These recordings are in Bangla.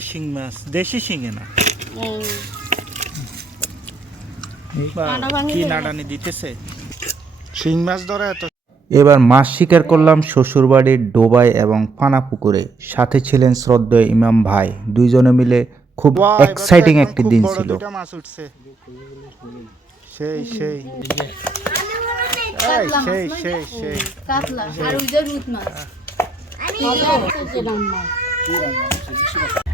শিং মাছ দেশি শিঙে না। কি নাড়ানি দিতেছে? শিং মাছ ধরা এত এবার মাছ শিকার করলাম শ্বশুরবাড়ির ডোবায় এবং পানা পুকুরে সাথে ছিলেন শ্রদ্ধেয় ইমাম ভাই। দুইজনে মিলে খুব এক্সাইটিং একটি দিন ছিল। দুইটা মাছ উঠছে। সেই সেই। সেই সেই সেই। আর ওই যে রুট মাছ।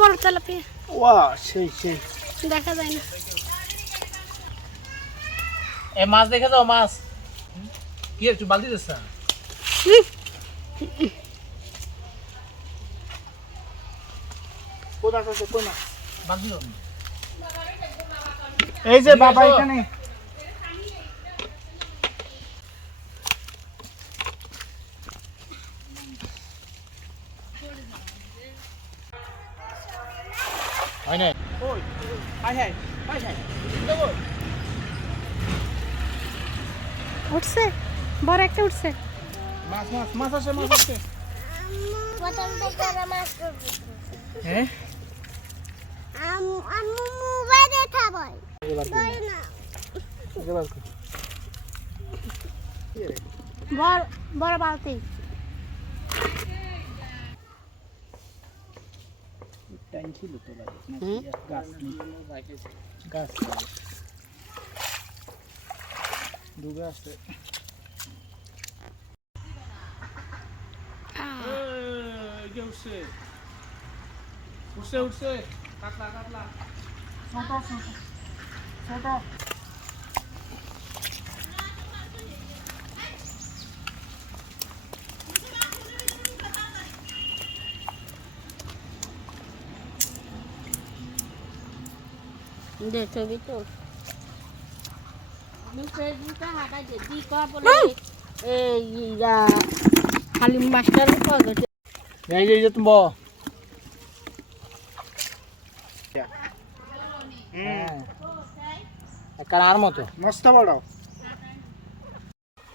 বড় তেলাপিয়া ওয়া সেই সেই। দেখা যায় না। এ মাছ দেখে যাও মাছ। কি একটু বালতি দিস এই যে বাবা এখানে। হয় নাই? উঠছে? বড় একটা উঠছে। মাছ মাছ মাছ আছে মাছ আছে হ্যাঁ? বড় বড় বালতি। টাইম ছিল তো গাছ গাছ ডুবে আসছে এই, উঠছে উঠছে উঠছে কাতলা কাতলা ছোট ছোট ছোট দে ছবি তো। হালিম মাস্টার পাওয়া গেছে এই যে এই যে তুমি কার মতো। মস্ত বড়।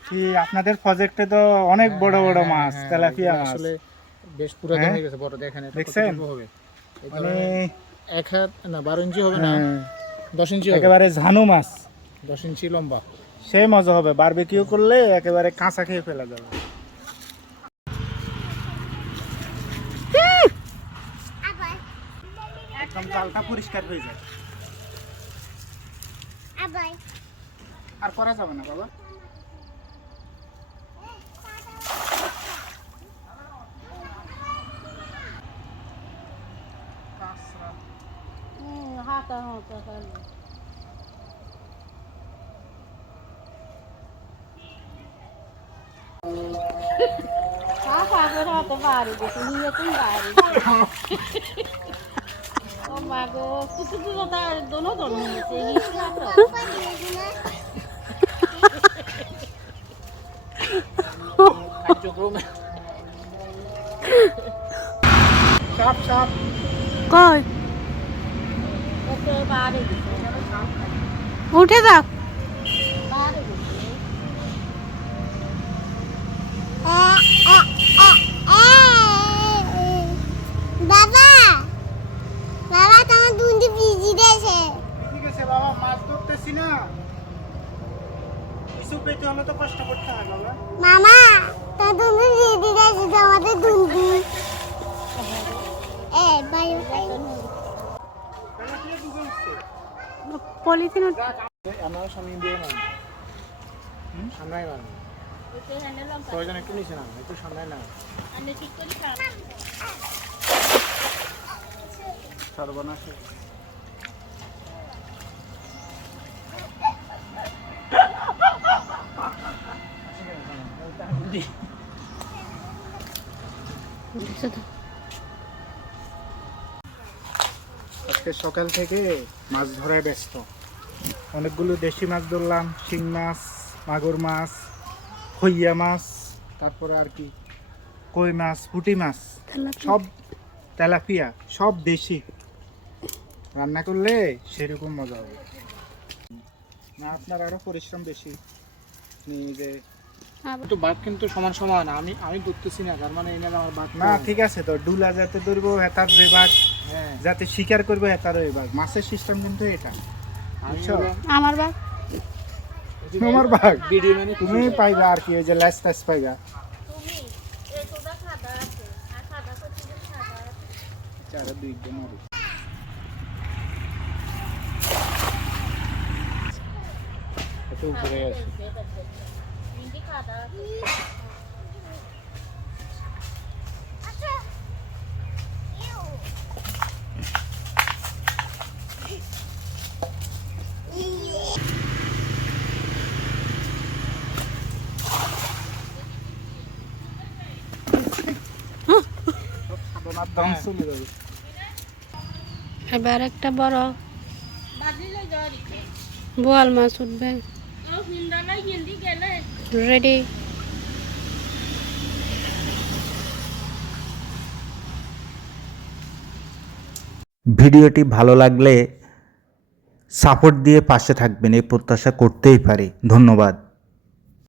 কি আপনাদের প্রজেক্টে তো অনেক বড় বড় মাছ তেলাপিয়া মাছ। আসলে বেশ হ্যাঁ। হয়ে গেছে বড় দেখেন দেখছেন? হবে। মানে ধরনের এক হাত না বারো ইঞ্চি হবে না। হ্যাঁ, দশ ইঞ্চি একেবারে ঝানু মাছ। দশ ইঞ্চি লম্বা। সেই মজা হবে। বারবিকিউ করলে একেবারে কাঁচা খেয়ে ফেলা যাবে। একদম জালটা পরিষ্কার হয়ে যায়। আর করা যাবে না বাবা। হাতা হাতা কাল Apa aku rata baru di sini ya tuh baru. Oh my উঠে যাও। বাবা বাবা তোমার দুধ ভিজি দিয়েছে ঠিক আছে বাবা মাছ ধরতেছি না। কিছু পেতে হলে তো কষ্ট করতে হয় বাবা। মামা ভিজি আমাদের দুধ এ বাই বাই পলিথিন আমার সামনে দিয়ে না সামনে না প্রয়োজন একটু নিচে না একটু সামনে না ঠিক করি সর্বনাশ আজকে সকাল থেকে মাছ ধরায় ব্যস্ত। অনেকগুলো দেশি মাছ ধরলাম শিং মাছ মাগুর মাছ খইয়া মাছ তারপরে আর কি কই মাছ পুঁটি মাছ সব তেলাপিয়া সব দেশি। রান্না করলে সেরকম মজা হবে। না আপনার আরও পরিশ্রম বেশি। নিজে তো বাঘ কিন্তু সমান সমান আমি আমি ধরতেছি না তার মানে এনে আমার বাঘ না ঠিক আছে তো ডুলা যাতে ধরবো হেতার যে বাঘ। যাতে শিকার করবে হেতার ওই বাঘ মাছের সিস্টেম কিন্তু এটা। আমার বাঘ। তোমার বাঘ। ভিডিও মানে তুমি পাইবা আর কি ওই যে ল্যাস ট্যাস পাইবা। তুমি এতটা খাদা আছে আর খাদা করতে খাদা আছে চারে দুই দিন হবে। একটু উপরে আছে দাম চলে যাবে এবার একটা বড় বাজিলে বোয়াল মাছ উঠবে। রেডি ভিডিওটি ভালো লাগলে সাপোর্ট দিয়ে পাশে থাকবেন এই প্রত্যাশা করতেই পারি। ধন্যবাদ।